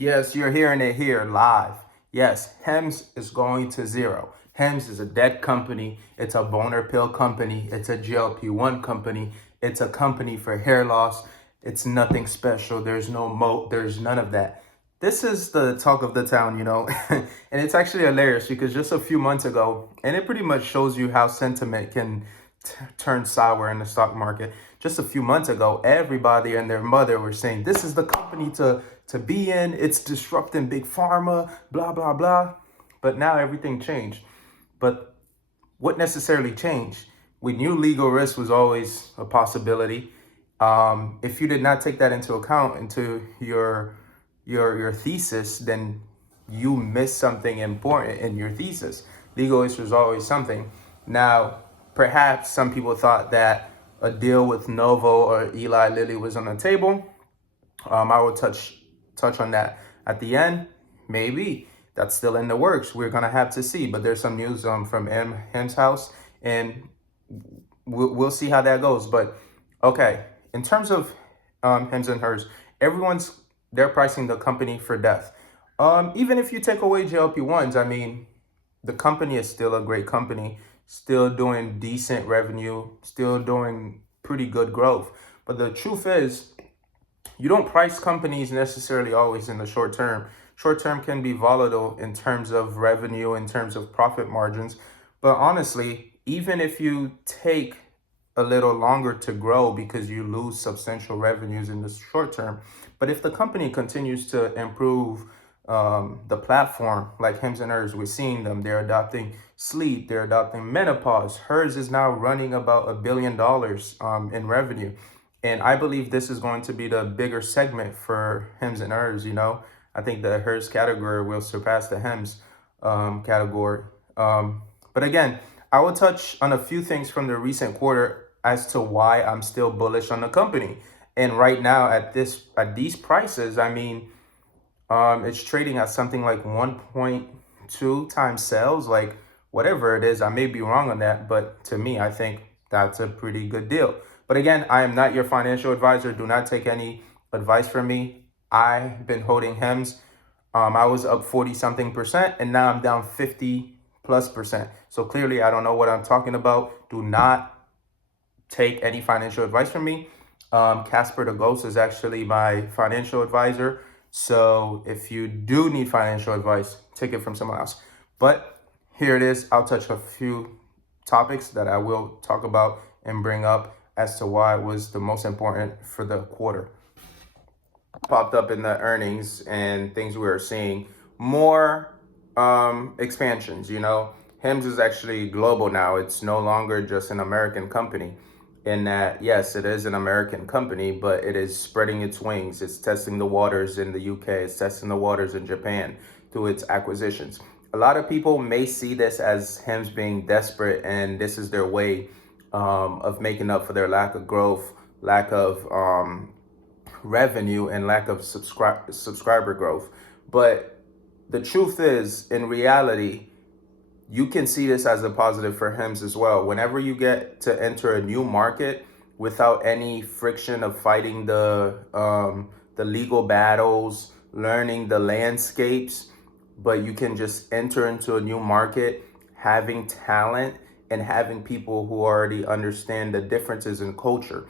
Yes, you're hearing it here live. Yes, HIMS is going to zero. HIMS is a dead company. It's a boner pill company. It's a GLP-1 company. It's a company for hair loss. It's nothing special. There's no moat. There's none of that. This is the talk of the town, and it's actually hilarious because just a few months ago, and it pretty much shows you how sentiment can turn sour in the stock market. Just a few months ago, everybody and their mother were saying, this is the company to be in. It's disrupting big pharma, blah, blah, blah. But now everything changed. But what necessarily changed? We knew legal risk was always a possibility. If you did not take that into account into your thesis, then you missed something important in your thesis. Legal risk was always something. Now, perhaps some people thought that a deal with Novo or Eli Lilly was on the table. I will touch on that at the end. Maybe that's still in the works. We're gonna have to see. But there's some news from M's house, and we'll see how that goes. But okay, in terms of Hims and Hers, they're pricing the company for death. Even if you take away GLP-1s, I mean, the company is still a great company, still doing decent revenue, still doing pretty good growth. But the truth is, you don't price companies necessarily always in the short term. Short term can be volatile in terms of revenue, in terms of profit margins. But honestly, even if you take a little longer to grow because you lose substantial revenues in the short term, but if the company continues to improve the platform, like Hims and Hers, we're seeing them. They're adopting sleep. They're adopting menopause. Hers is now running about $1 billion in revenue. And I believe this is going to be the bigger segment for Hims and Hers. I think the Hers category will surpass the Hims category. But again, I will touch on a few things from the recent quarter as to why I'm still bullish on the company. And right now at these prices, I mean, it's trading at something like 1.2 times sales, like whatever it is. I may be wrong on that, but to me, I think that's a pretty good deal. But again, I am not your financial advisor. Do not take any advice from me. I've been holding Hims. I was up 40 something percent, and now I'm down 50 plus percent. So clearly, I don't know what I'm talking about. Do not take any financial advice from me. Casper the Ghost is actually my financial advisor. So if you do need financial advice, take it from someone else. But here it is. I'll touch a few topics that I will talk about and bring up as to why it was the most important for the quarter. Popped up in the earnings and things we were seeing more expansions. Hims is actually global now. It's no longer just an American company. In that, yes, it is an American company, but it is spreading its wings. It's testing the waters in the UK. It's testing the waters in Japan through its acquisitions. A lot of people may see this as Hims being desperate, and this is their way of making up for their lack of growth, lack of revenue, and lack of subscriber growth. But the truth is, in reality, you can see this as a positive for Hims as well. Whenever you get to enter a new market without any friction of fighting the legal battles, learning the landscapes, but you can just enter into a new market, having talent and having people who already understand the differences in culture.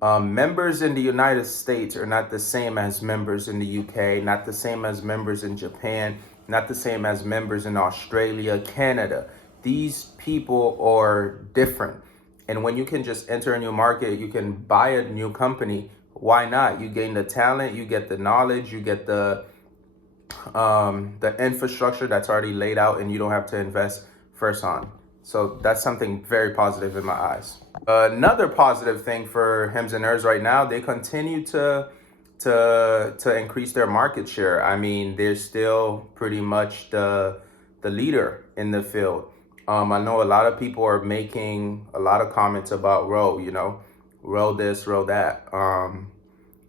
Members in the United States are not the same as members in the UK, not the same as members in Japan, not the same as members in Australia, Canada. These people are different. And when you can just enter a new market, you can buy a new company. Why not? You gain the talent, you get the knowledge, you get the infrastructure that's already laid out, and you don't have to invest first on. So that's something very positive in my eyes. Another positive thing for Hims and Hers right now, they continue to increase their market share. I mean, they're still pretty much the leader in the field. I know a lot of people are making a lot of comments about Roe, Roe this, Roe that.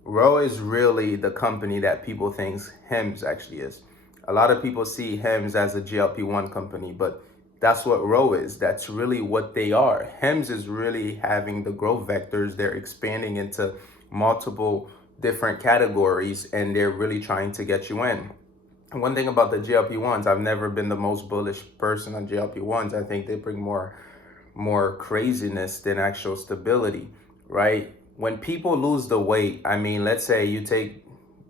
Roe is really the company that people think Hims actually is. A lot of people see Hims as a GLP-1 company, but that's what Roe is. That's really what they are. Hims is really having the growth vectors. They're expanding into multiple different categories, and they're really trying to get you in. One thing about the GLP-1s, I've never been the most bullish person on GLP-1s. I think they bring more craziness than actual stability, right? When people lose the weight, I mean, let's say you take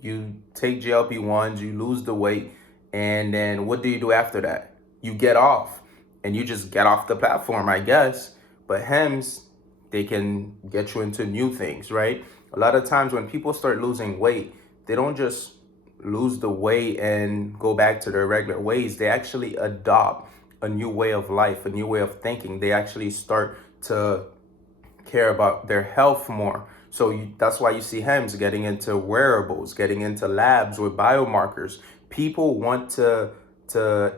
GLP-1s, you lose the weight, and then what do you do after that? You get off, and you just get off the platform, I guess. But HIMS, they can get you into new things, right? A lot of times when people start losing weight, they don't just lose the weight and go back to their regular ways. They actually adopt a new way of life, a new way of thinking. They actually start to care about their health more. So that's why you see HIMS getting into wearables, getting into labs with biomarkers. People want to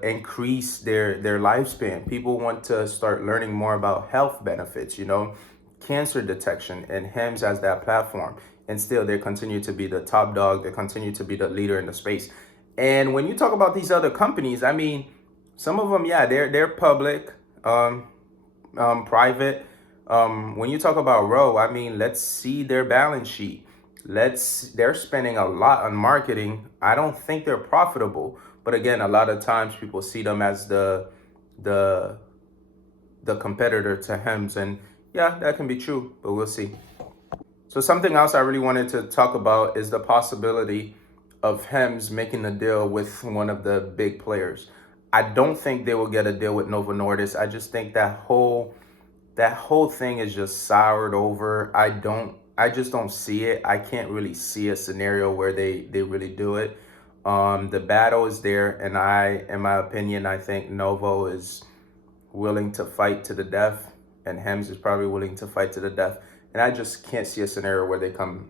increase their lifespan. People want to start learning more about health benefits, cancer detection, and HIMS as that platform. And still, they continue to be the top dog. They continue to be the leader in the space. And when you talk about these other companies, I mean, some of them, yeah, they're public, private. When you talk about Row, I mean, let's see their balance sheet. They're spending a lot on marketing. I don't think they're profitable, but again, a lot of times people see them as the competitor to HIMS, and yeah, that can be true, but we'll see. So something else I really wanted to talk about is the possibility of HIMS making a deal with one of the big players. I don't think they will get a deal with Novo Nordisk. I just think that whole thing is just soured over. I just don't see it. I can't really see a scenario where they really do it. The battle is there, and in my opinion, I think Novo is willing to fight to the death, and HIMS is probably willing to fight to the death. And I just can't see a scenario where they come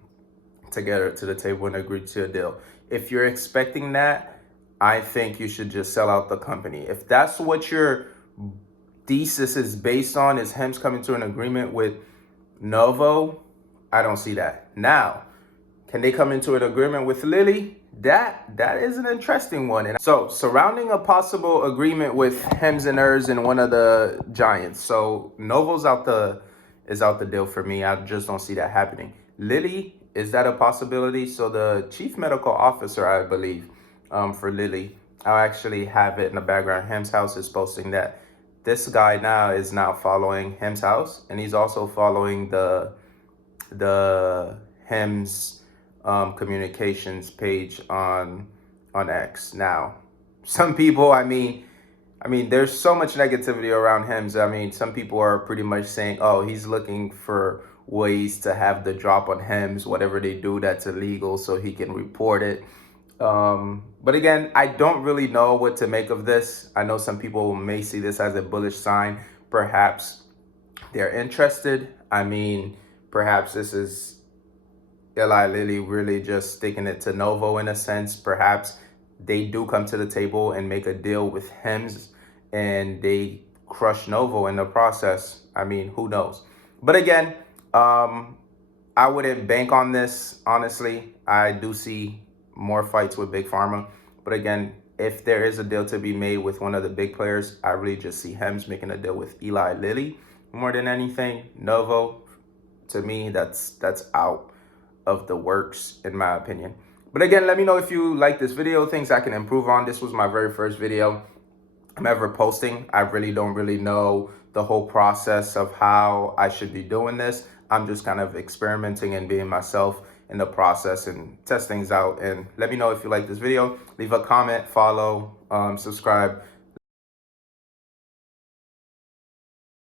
together to the table and agree to a deal. If you're expecting that, I think you should just sell out the company. If that's what your thesis is based on, is HIMS coming to an agreement with Novo, I don't see that. Now, can they come into an agreement with Lilly? That is an interesting one. And so, surrounding a possible agreement with HIMS and HERS and one of the giants. So Novo's out the deal for me. I just don't see that happening. Lilly, is that a possibility? So the chief medical officer, I believe, for Lilly, I'll actually have it in the background. HIMS House is posting that this guy now is following HIMS House, and he's also following the HIMS communications page on X. Now, some people, I mean, there's so much negativity around HIMS. I mean, some people are pretty much saying, oh, he's looking for ways to have the drop on HIMS, whatever they do that's illegal, so he can report it. But again, I don't really know what to make of this. I know some people may see this as a bullish sign. Perhaps they're interested. I mean, perhaps this is Eli Lilly really just sticking it to Novo in a sense. Perhaps they do come to the table and make a deal with HIMS and they crush Novo in the process. I mean, who knows? But again, I wouldn't bank on this, honestly. I do see more fights with Big Pharma. But again, if there is a deal to be made with one of the big players, I really just see HIMS making a deal with Eli Lilly more than anything. Novo, to me, that's out of the works, in my opinion. But again, let me know if you like this video, things I can improve on. This was my very first video I'm ever posting. I really don't know the whole process of how I should be doing this. I'm just kind of experimenting and being myself in the process and test things out. And let me know if you like this video. Leave a comment, follow, subscribe.